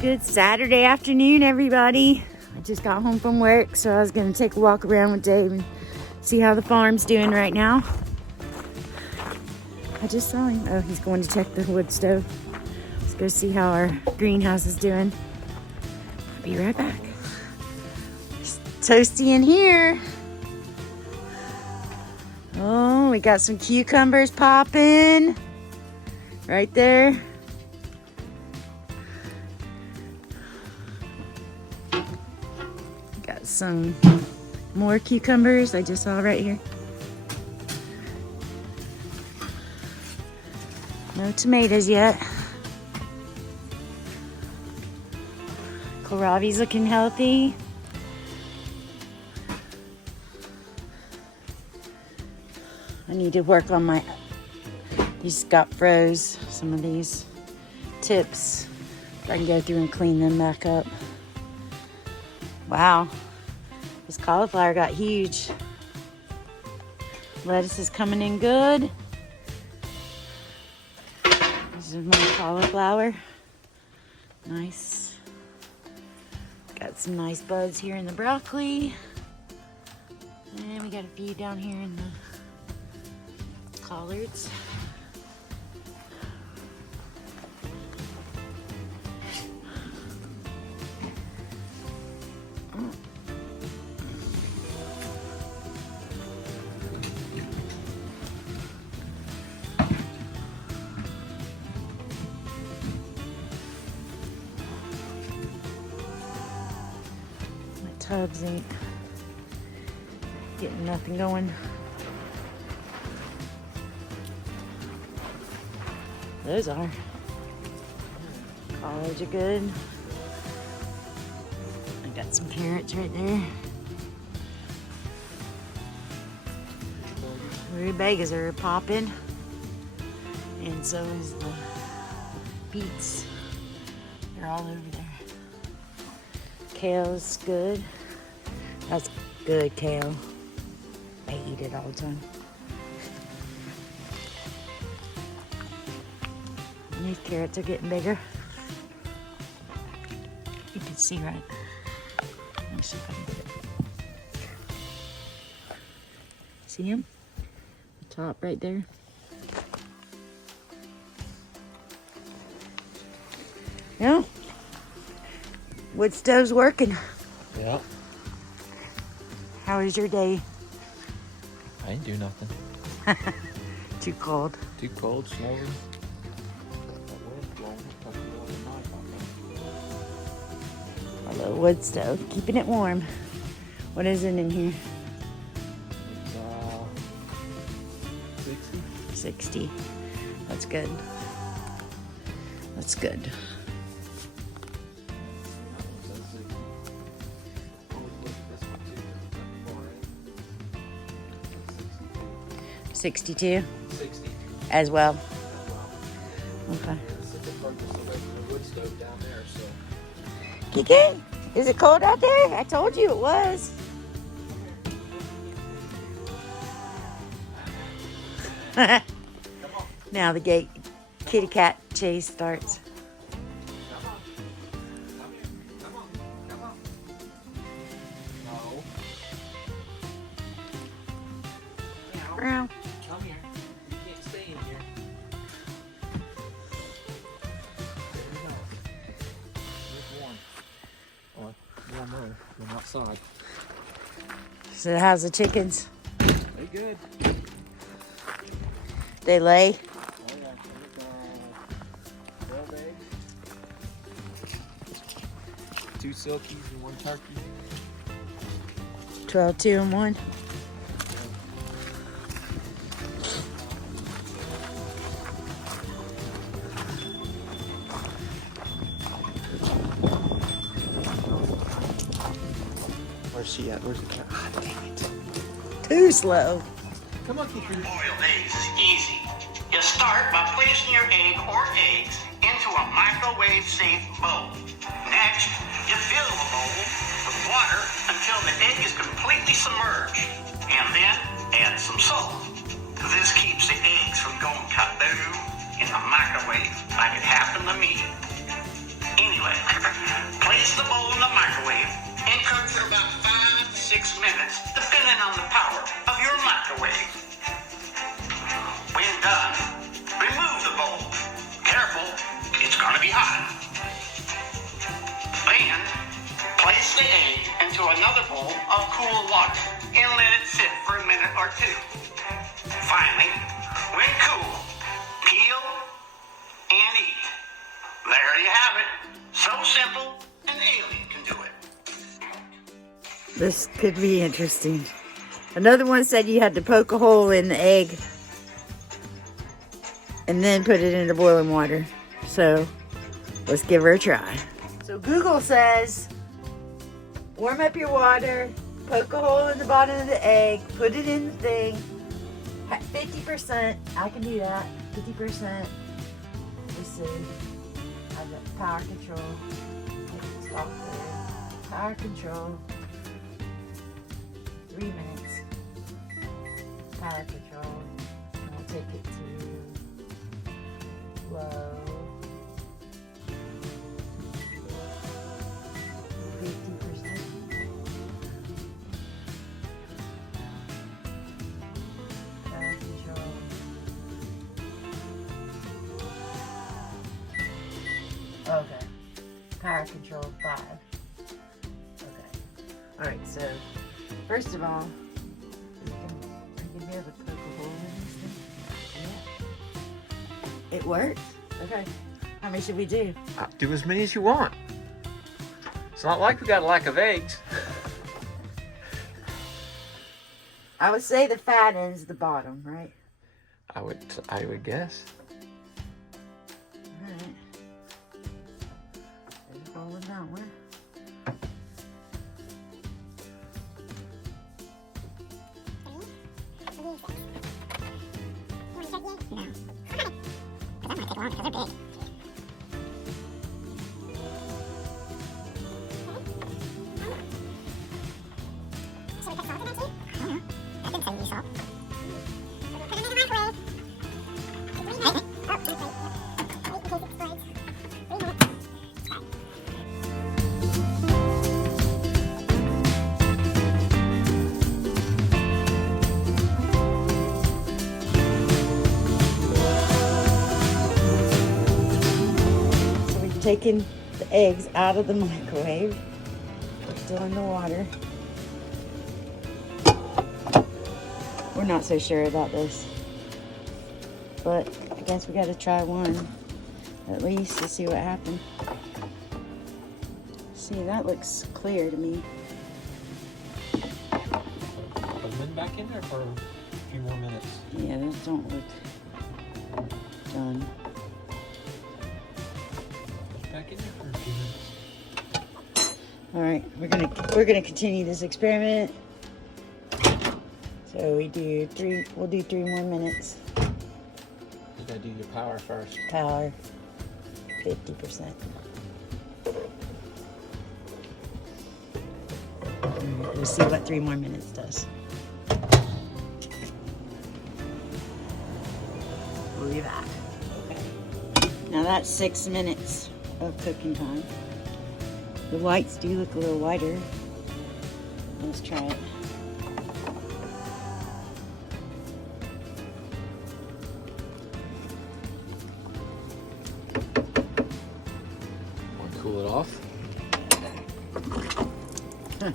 Good Saturday afternoon, everybody. I just got home from work, so I was going to take a walk around with Dave and see how the farm's doing right now. I just saw him. Oh, he's going to check the wood stove. Let's go see how our greenhouse is doing. I'll be right back. It's toasty in here. Oh, we got some cucumbers popping right there. Got some more cucumbers I just saw right here. No tomatoes yet. Kohlrabi's looking healthy. I need to work on these got froze, some of these tips. I can go through and clean them back up. Wow, this cauliflower got huge. Lettuce is coming in good. This is more cauliflower. Nice. Got some nice buds here in the broccoli. And we got a few down here in the collards. Tubs ain't getting nothing going. Those are. Collards are good. I got some carrots right there. Rutabagas are popping. And so is the beets. They're all over there. Kale's good. That's good kale. I eat it all the time. And these carrots are getting bigger. You can see right. Let me see if I can get it. See him? The top right there. Yeah. Wood stove's working. Yeah. How was your day? I didn't do nothing. Too cold. Too cold, snowing. A little wood stove, keeping it warm. What is it in here? It's 60. 60. That's good. That's good. $62 60 as well. Okay. Kiki, is it cold out there? I told you it was. Now the kitty cat chase starts. Meow. Come here. You can't stay in here. There we go. It's warm. Oh, warmer than outside. So how's the chickens? They good. They lay? Oh yeah, 12 eggs. 2 silkies and 1 turkey. 12, 2, and 1. Where's she at? Where's the cat? Ah, dang it. Too slow. Come on, Kiki. Boiled eggs is easy. You start by placing your egg or eggs into a microwave-safe bowl. Next, you fill the bowl with water until the egg is completely submerged, and then add some salt. This keeps the eggs from going kaboom in the microwave like it happened to me. Anyway, of cool water and let it sit for a minute or two. Finally, when cool, peel and eat. There you have it. So simple, an alien can do it. This could be interesting. Another one said you had to poke a hole in the egg and then put it into boiling water. So let's give her a try. So Google says, warm up your water, poke a hole in the bottom of the egg, put it in the thing, 50%, I can do that, 50%, let's see, I've got power control, stop there, power control, 3 minutes, power control, and I'll take it to low, 50%. Power control. Okay. Power control 5. Okay. Alright, so first of all, you can be able to poke a hole in this thing. Yeah. It worked? Okay. How many should we do? Do as many as you want. It's not like we got a lack of eggs. I would say the fat end's the bottom, right? I would guess. Alright. There's a hole in that one. Taking the eggs out of the microwave. They're still in the water. We're not so sure about this, but I guess we got to try one at least to see what happened. See, that looks clear to me. Put them back in there for a few more minutes. Yeah, those don't look done. Back in there for a few minutes. All right, we're gonna continue this experiment. So we'll do 3 more minutes. You gotta do your power first. Power, 50%. Alright, we'll see what 3 more minutes does. We'll be back. Okay. Now that's 6 minutes of cooking time. The whites do look a little whiter. Let's try it. Want to cool it off? Huh.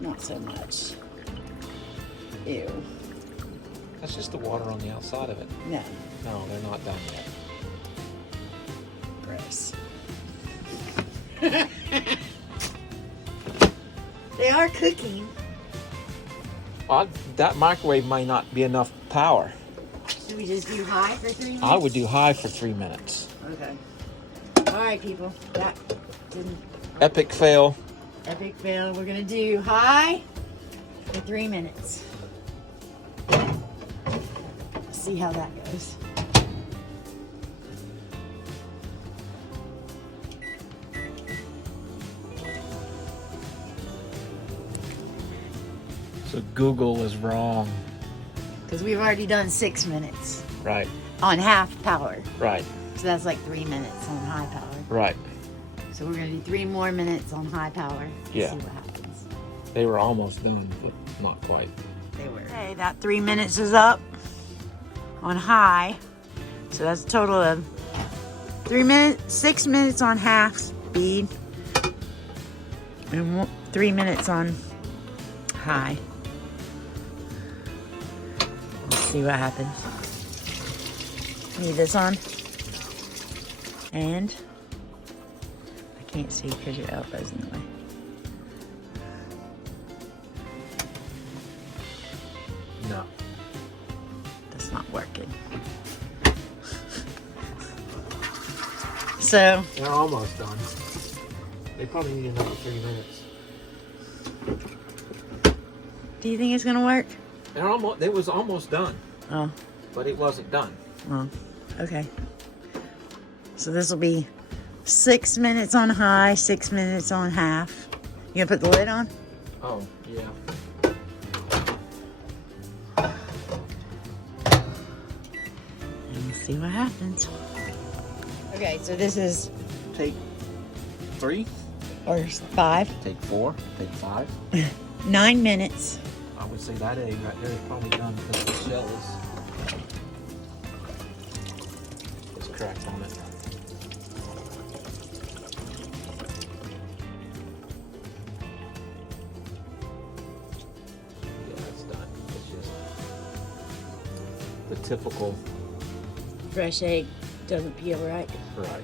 Not so much. Ew. That's just the water on the outside of it. No. No, they're not done yet. Gross. They are cooking. Well, that microwave may not be enough power. Should we just do high for 3 minutes? I would do high for 3 minutes. Okay. All right, people. That didn't. Epic fail. Epic fail. We're gonna do high for 3 minutes. See how that goes. So Google was wrong. Because we've already done 6 minutes Right, on half power. right, So that's like 3 minutes on high power. right. So we're gonna do 3 more minutes on high power. Yeah. See what happens. They were almost done, but not quite. They were. Okay, that 3 minutes is up on high. So that's a total of 3 minutes, 6 minutes on half speed, and 3 minutes on high. Let's see what happens. Leave this on. And I can't see because your elbow's in the way. No. That's not working. So They're almost done. They probably need another 3 minutes. do you think it's gonna work? It was almost done, Oh, but it wasn't done. okay. So this will be 6 minutes on high, 6 minutes on half. You gonna put the lid on? Oh, yeah. And we'll see what happens. Okay, so this is Take 3, or 5, take 4, take 5. 9 minutes. I would say that egg right there is probably done because the shell is cracked on it. Yeah, it's done. It's just the typical Fresh egg doesn't peel right. right.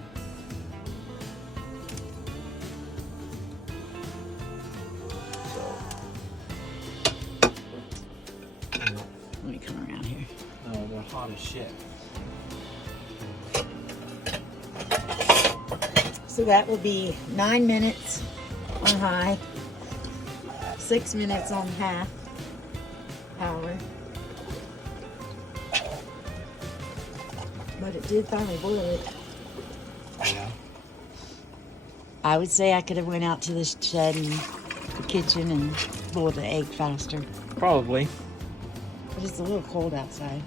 Let me come around here. Oh, they're hot as shit. So that will be 9 minutes on high, 6 minutes on half power. But it did finally boil it. Yeah. I would say I could have went out to the shed and the kitchen and boiled the egg faster. Probably. But it's a little cold outside.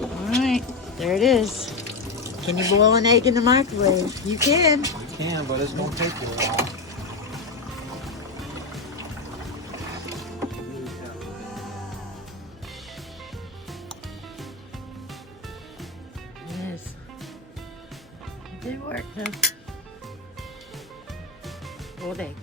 All right, there it is. Can you boil an egg in the microwave? You can. You can, but it's gonna take you a while. Yes. It did work though. Boiled egg.